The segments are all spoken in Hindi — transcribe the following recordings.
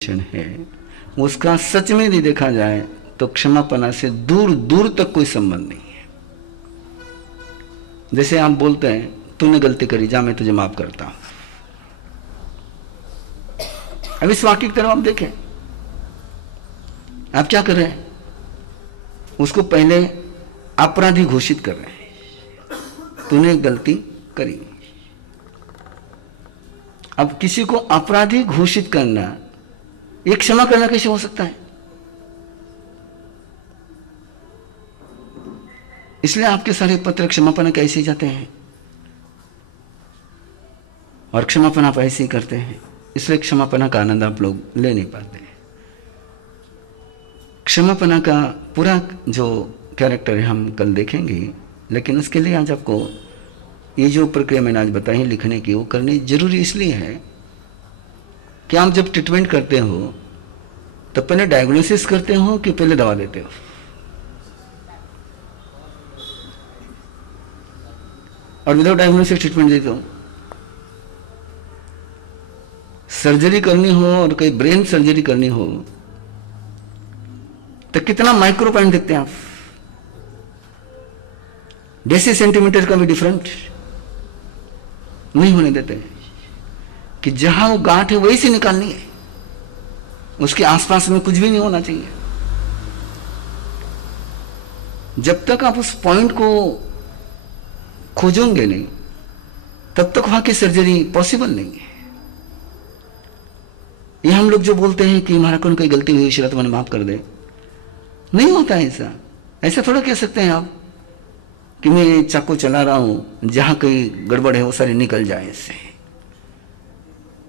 है उसका सच में यदि देखा जाए तो क्षमापना से दूर दूर तक कोई संबंध नहीं है। जैसे आप बोलते हैं तूने गलती करी, जा मैं तुझे माफ करता हूं। अब इस वाक्य की तरफ आप देखें, आप क्या कर रहे हैं? उसको पहले अपराधी घोषित कर रहे हैं, तूने गलती करी। अब किसी को अपराधी घोषित करना, ये क्षमा करना कैसे हो सकता है? इसलिए आपके सारे पत्र क्षमापना कैसे जाते हैं और क्षमापना आप ऐसे ही करते हैं, इसलिए क्षमापना का आनंद आप लोग ले नहीं पाते। क्षमापना का पूरा जो कैरेक्टर है हम कल देखेंगे, लेकिन उसके लिए आज आपको ये जो प्रक्रिया मैंने आज बताई लिखने की, वो करनी जरूरी इसलिए है कि आप जब ट्रीटमेंट करते हो तो पहले डायग्नोसिस करते हो कि पहले दवा देते हो? और विदाउट डायग्नोसिस ट्रीटमेंट देते हो। सर्जरी करनी हो और कोई ब्रेन सर्जरी करनी हो तो कितना माइक्रो पॉइंट देखते हैं आप, डेसी सेंटीमीटर का भी डिफरेंट नहीं होने देते कि जहां वो गांठ है वही से निकालनी है, उसके आसपास में कुछ भी नहीं होना चाहिए। जब तक आप उस पॉइंट को खोजोगे नहीं तब तक वहां की सर्जरी पॉसिबल नहीं है। ये हम लोग जो बोलते हैं कि हमारा कौन कोई गलती हुई, ईश्वर तुम्हें माफ कर दे, नहीं होता है ऐसा। ऐसा थोड़ा कह सकते हैं आप कि मैं चाकू चला रहा हूं, जहां कोई गड़बड़ है वो सारी निकल जाए इससे।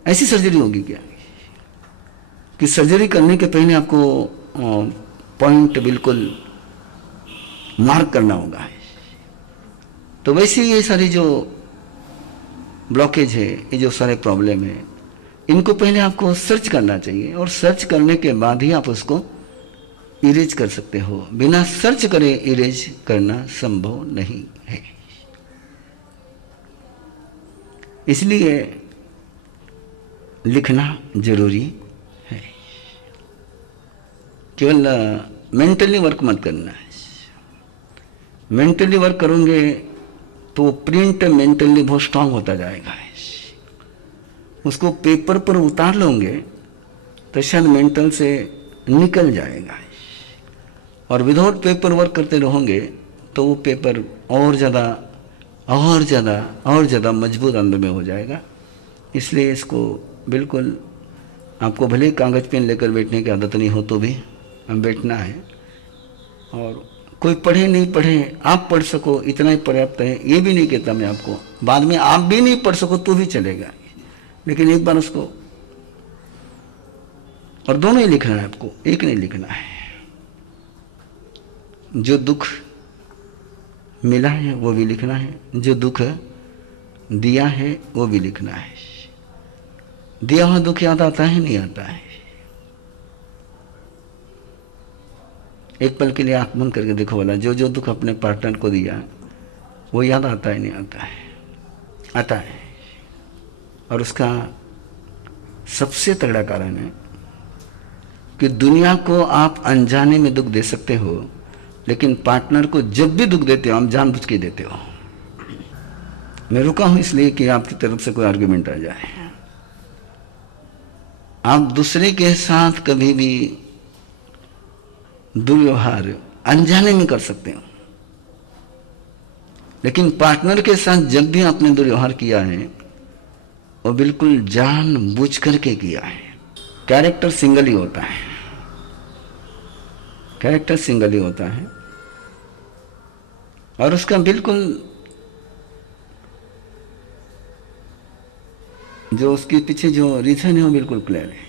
ऐसी सर्जरी होगी क्या कि सर्जरी करने के पहले आपको पॉइंट बिल्कुल मार्क करना होगा? तो वैसे ये सारी जो ब्लॉकेज है, ये जो सारे प्रॉब्लम है, इनको पहले आपको सर्च करना चाहिए और सर्च करने के बाद ही आप उसको इरेज कर सकते हो। बिना सर्च करे इरेज करना संभव नहीं है। इसलिए लिखना जरूरी है। केवल मेंटली वर्क मत करना है। मेंटली वर्क करोगे तो प्रिंट मेंटली बहुत स्ट्रांग होता जाएगा। उसको पेपर पर उतार लोगे तो शायद मेंटल से निकल जाएगा, और विदाउट पेपर वर्क करते रहोगे तो वो पेपर और ज़्यादा मजबूत अंदर में हो जाएगा। इसलिए इसको बिल्कुल आपको भले कागज पेन लेकर बैठने की आदत नहीं हो तो भी बैठना है, और कोई पढ़े नहीं पढ़े आप पढ़ सको इतना ही पर्याप्त है। ये भी नहीं कहता मैं आपको, बाद में आप भी नहीं पढ़ सको तो भी चलेगा, लेकिन एक बार उसको, और दोनों ही लिखना है आपको, एक नहीं लिखना है। जो दुख मिला है वो भी लिखना है, जो दुख दिया है वो भी लिखना है। दिया हुआ दुख याद आता है नहीं आता है? एक पल के लिए आंख बंद करके देखो वाला, जो जो दुख अपने पार्टनर को दिया वो याद आता है नहीं आता है? आता है। और उसका सबसे तगड़ा कारण है कि दुनिया को आप अनजाने में दुख दे सकते हो, लेकिन पार्टनर को जब भी दुख देते हो आप जानबूझ के देते हो। मैं रुका हूं इसलिए कि आपकी तरफ से कोई आर्गुमेंट आ जाए। आप दूसरे के साथ कभी भी दुर्व्यवहार अनजाने में कर सकते हो, लेकिन पार्टनर के साथ जब भी आपने दुर्व्यवहार किया है वो बिल्कुल जानबूझ करके किया है। कैरेक्टर सिंगल ही होता है, कैरेक्टर सिंगल ही होता है, और उसका बिल्कुल जो उसके पीछे जो रीजन है वो बिल्कुल क्लियर है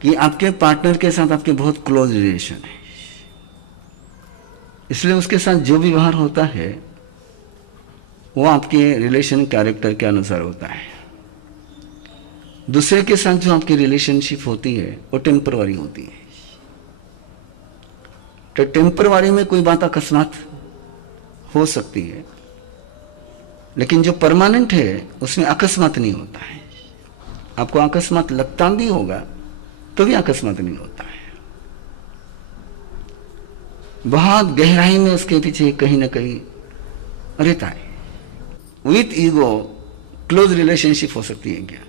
कि आपके पार्टनर के साथ आपके बहुत क्लोज रिलेशन है। इसलिए उसके साथ जो भी व्यवहार होता है वो आपके रिलेशन कैरेक्टर के अनुसार होता है। दूसरे के साथ जो आपकी रिलेशनशिप होती है वो टेम्पररी होती है। तो टेम्पररी में कोई बात अकस्मात हो सकती है, लेकिन जो परमानेंट है उसमें अकस्मात नहीं होता है। आपको अकस्मात लगता भी होगा तो भी अकस्मात नहीं होता है। बहुत गहराई में उसके पीछे कहीं ना कहीं रहता है। विथ ईगो क्लोज रिलेशनशिप हो सकती है क्या?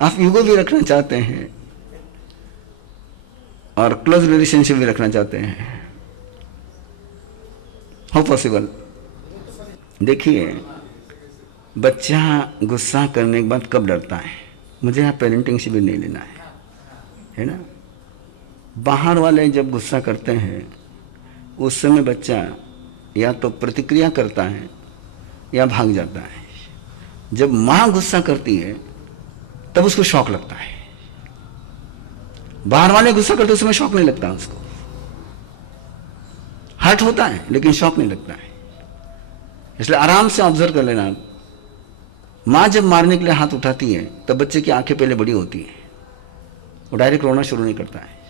आप ईगो भी रखना चाहते हैं और क्लोज रिलेशनशिप भी रखना चाहते हैं, हाउ पॉसिबल? देखिए, बच्चा गुस्सा करने के बाद कब डरता है? मुझे यहाँ पेरेंटिंग शिविर नहीं लेना है ना? बाहर वाले जब गुस्सा करते हैं उस समय बच्चा या तो प्रतिक्रिया करता है या भाग जाता है। जब माँ गुस्सा करती है तब उसको शौक लगता है। बाहर वाले गुस्सा करते उस समय शौक नहीं लगता, उसको हर्ट होता है लेकिन शौक नहीं लगता है। इसलिए आराम से ऑब्जर्व कर लेना। माँ जब मारने के लिए हाथ उठाती है तब बच्चे की आंखें पहले बड़ी होती है, वो डायरेक्ट रोना शुरू नहीं करता है।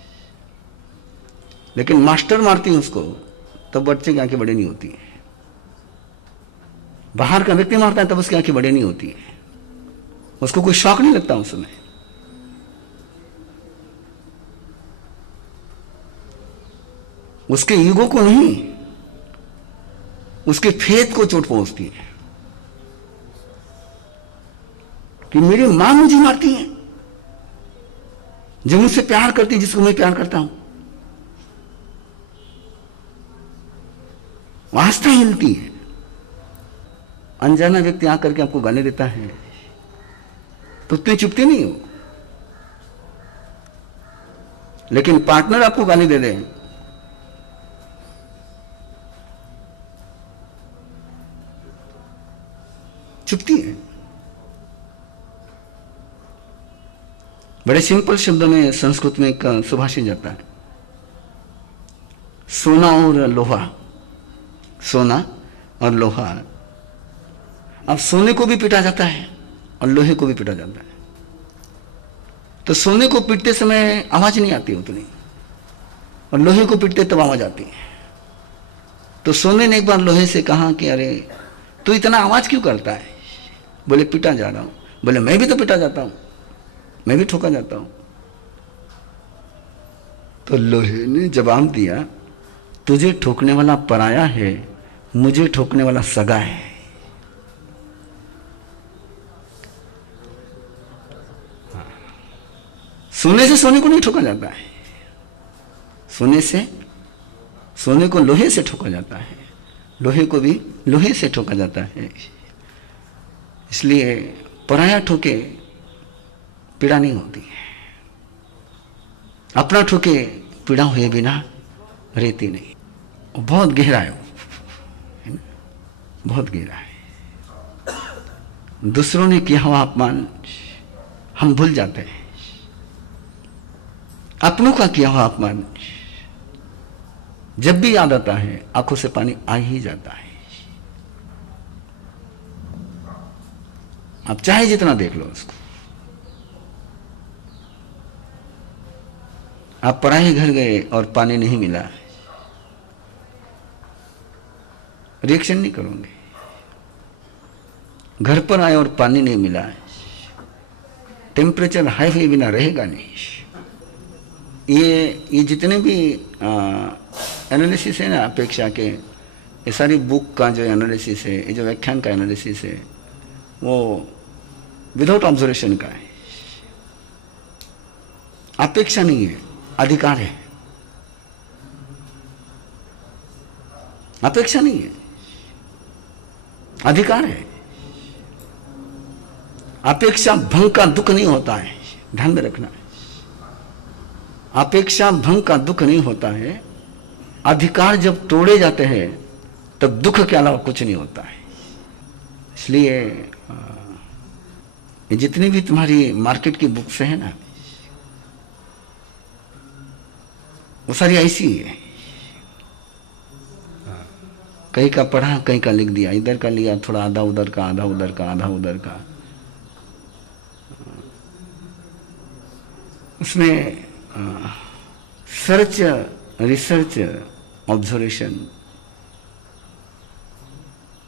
लेकिन मास्टर मारती है उसको तब बच्चे की आंखें बड़ी नहीं होती है। बाहर का व्यक्ति मारता है तब उसकी आंखें बड़ी नहीं होती है, उसको कोई शौक नहीं लगता उस समय। उसके ईगो को नहीं, उसके फेथ को चोट पहुंचती है कि मेरी मां मुझे मारती है, जो मुझसे प्यार करती है, जिसको मैं प्यार करता हूं। आस्था हिलती है। अनजाना व्यक्ति आकर के आपको गाली देता है तो उतने चुपते नहीं हो, लेकिन पार्टनर आपको गाली दे दे चुपती है। बड़े सिंपल शब्दों में संस्कृत में एक सुभाषित जाता है, सोना और लोहा, सोना और लोहा। अब सोने को भी पीटा जाता है और लोहे को भी पीटा जाता है। तो सोने को पीटते समय आवाज नहीं आती उतनी, और लोहे को पीटते तब आवाज आती है। तो सोने ने एक बार लोहे से कहा कि अरे तू इतना आवाज क्यों करता है? बोले पीटा जा रहा हूं। बोले मैं भी तो पीटा जाता हूं, मैं भी ठोका जाता हूं। तो लोहे ने जवाब दिया, तुझे ठोकने वाला पराया है, मुझे ठोकने वाला सगा है। सोने से सोने को नहीं ठोका जाता है, सोने को लोहे से ठोका जाता है, लोहे को भी लोहे से ठोका जाता है। इसलिए पराया ठोके पीड़ा नहीं होती है, अपना ठोके पीड़ा हुए बिना रहती नहीं। बहुत गहरा है ना, बहुत गहरा है। दूसरों ने किया हुआ अपमान हम भूल जाते हैं, अपनों का किया हुआ अपमान जब भी याद आता है आंखों से पानी आ ही जाता है। आप चाहे जितना देख लो उसको। आप पराये घर गए और पानी नहीं मिला, रिएक्शन नहीं करोगे। घर पर आए और पानी नहीं मिला, टेम्परेचर हाई हुए बिना रहेगा नहीं। ये जितने भी एनालिसिस है ना अपेक्षा के, ये सारी बुक का जो एनालिसिस है, ये जो व्याख्यान का एनालिसिस है, वो विदाउट ऑब्जर्वेशन का है। अपेक्षा नहीं है, अधिकार है। अपेक्षा नहीं है, अधिकार है। अपेक्षा भंग का दुख नहीं होता है, ध्यान में रखना है। अपेक्षा भंग का दुख नहीं होता है। अधिकार जब तोड़े जाते हैं तब दुख के अलावा कुछ नहीं होता है। इसलिए जितनी भी तुम्हारी मार्केट की बुक्स है ना, वो सारी ऐसी ही है। कहीं का पढ़ा, कहीं का लिख दिया, इधर का लिया थोड़ा, आधा उधर का, आधा उधर का, आधा उधर का। उसमें सर्च, रिसर्च, ऑब्जर्वेशन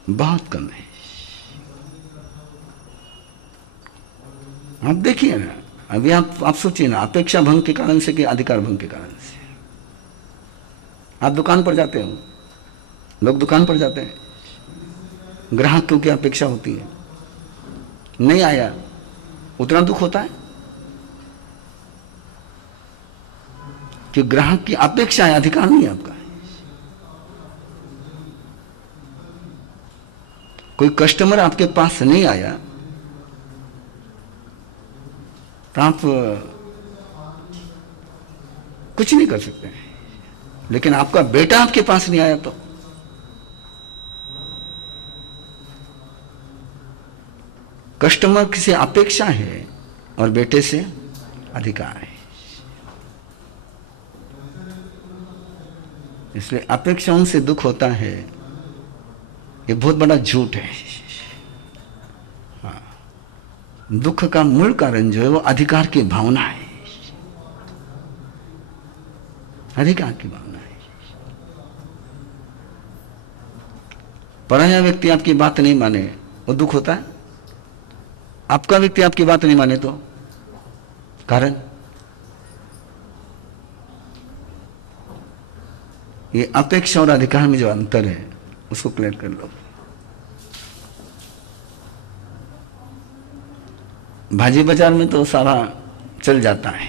बहुत कम है। आप देखिए ना, अभी आप सोचिए ना, अपेक्षा भंग के कारण से कि अधिकार भंग के कारण से। आप दुकान पर जाते हो, लोग दुकान पर जाते हैं, ग्राहक क्योंकि अपेक्षा होती है, नहीं आया उतना दुख होता है कि ग्राहक की अपेक्षा है, अधिकार नहीं है आपका। कोई कस्टमर आपके पास नहीं आया तो आप कुछ नहीं कर सकते हैं, लेकिन आपका बेटा आपके पास नहीं आया तो कस्टमर से अपेक्षा है और बेटे से अधिकार है। इसलिए अपेक्षाओं से दुख होता है, ये बहुत बड़ा झूठ है। हाँ, दुख का मूल कारण जो है वो अधिकार की भावना है, अधिकार की भावना है। पराया व्यक्ति आपकी बात नहीं माने वो दुख होता है, आपका व्यक्ति आपकी बात नहीं माने तो कारण ये अपेक्षा और अधिकार में जो अंतर है उसको क्लियर कर लो। भाजी बाजार में तो सारा चल जाता है,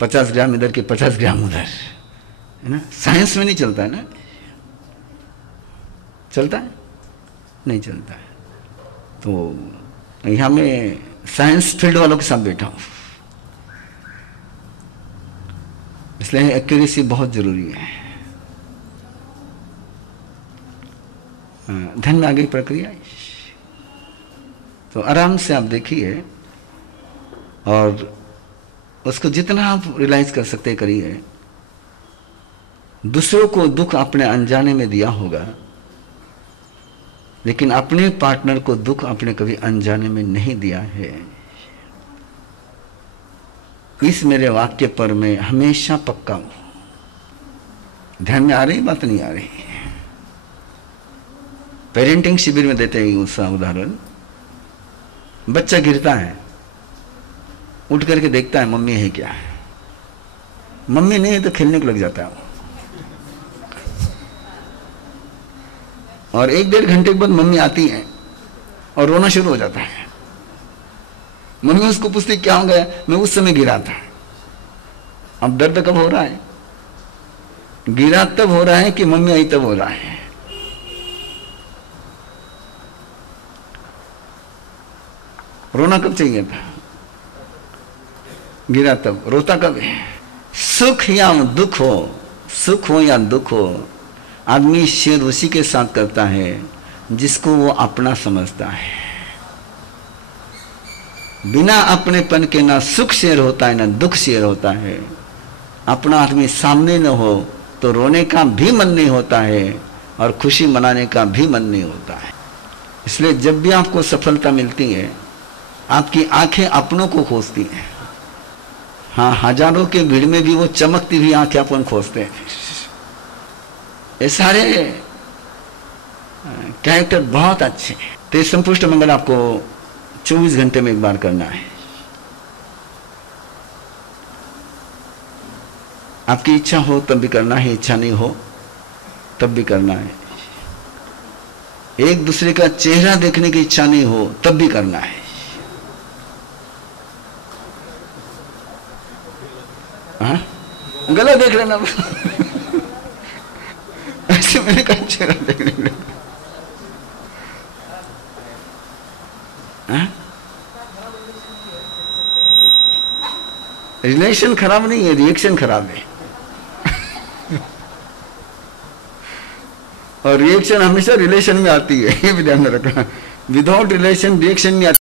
50 ग्राम इधर के 50 ग्राम उधर, है ना। साइंस में नहीं चलता है ना, चलता है नहीं चलता है। तो यहां मैं साइंस फील्ड वालों के साथ बैठा हूं, इसलिए एक्यूरेसी बहुत जरूरी है। ध्यान में आ गई प्रक्रिया, तो आराम से आप देखिए और उसको जितना आप रियलाइज कर सकते करिए। दूसरों को दुख अपने अनजाने में दिया होगा, लेकिन अपने पार्टनर को दुख आपने कभी अनजाने में नहीं दिया है। इस मेरे वाक्य पर मैं हमेशा पक्का हूं। ध्यान में आ रही बात नहीं आ रही? पेरेंटिंग शिविर में देते हैं उसका उदाहरण, बच्चा गिरता है, उठ करके देखता है मम्मी है क्या, मम्मी नहीं है तो खेलने को लग जाता है, और 1-1.5 घंटे के बाद मम्मी आती है और रोना शुरू हो जाता है। मम्मी उसको पूछती क्या हो गया, मैं उस समय गिरा था। अब दर्द कब हो रहा है? गिरा तब हो रहा है कि मम्मी आई तब हो रहा है। रोना कब चाहिए था? गिरा तब। रोता कब है? सुख या दुख हो, सुख हो या दुख हो, आदमी शेयर उसी के साथ करता है जिसको वो अपना समझता है। बिना अपनेपन के ना सुख शेयर होता है ना दुख शेयर होता है। अपना आदमी सामने न हो तो रोने का भी मन नहीं होता है और खुशी मनाने का भी मन नहीं होता है। इसलिए जब भी आपको सफलता मिलती है, आपकी आंखें अपनों को खोजती हैं। हाँ, हजारों के भीड़ में भी वो चमकती हुई आंखें अपन खोजते हैं। ये सारे कैरेक्टर बहुत अच्छे हैं। तो ये संपुष्ट मंगल आपको 24 घंटे में एक बार करना है। आपकी इच्छा हो तब भी करना है, इच्छा नहीं हो तब भी करना है। एक दूसरे का चेहरा देखने की इच्छा नहीं हो तब भी करना है। हाँ, गला देख लेना ऐसे मैंने कहा चेहरा देख लेना। रिलेशन खराब नहीं है, रिएक्शन खराब है। और रिएक्शन हमेशा रिलेशन में आती है, ये भी ध्यान में रखना। विदाउट रिलेशन रिएक्शन नहीं आती।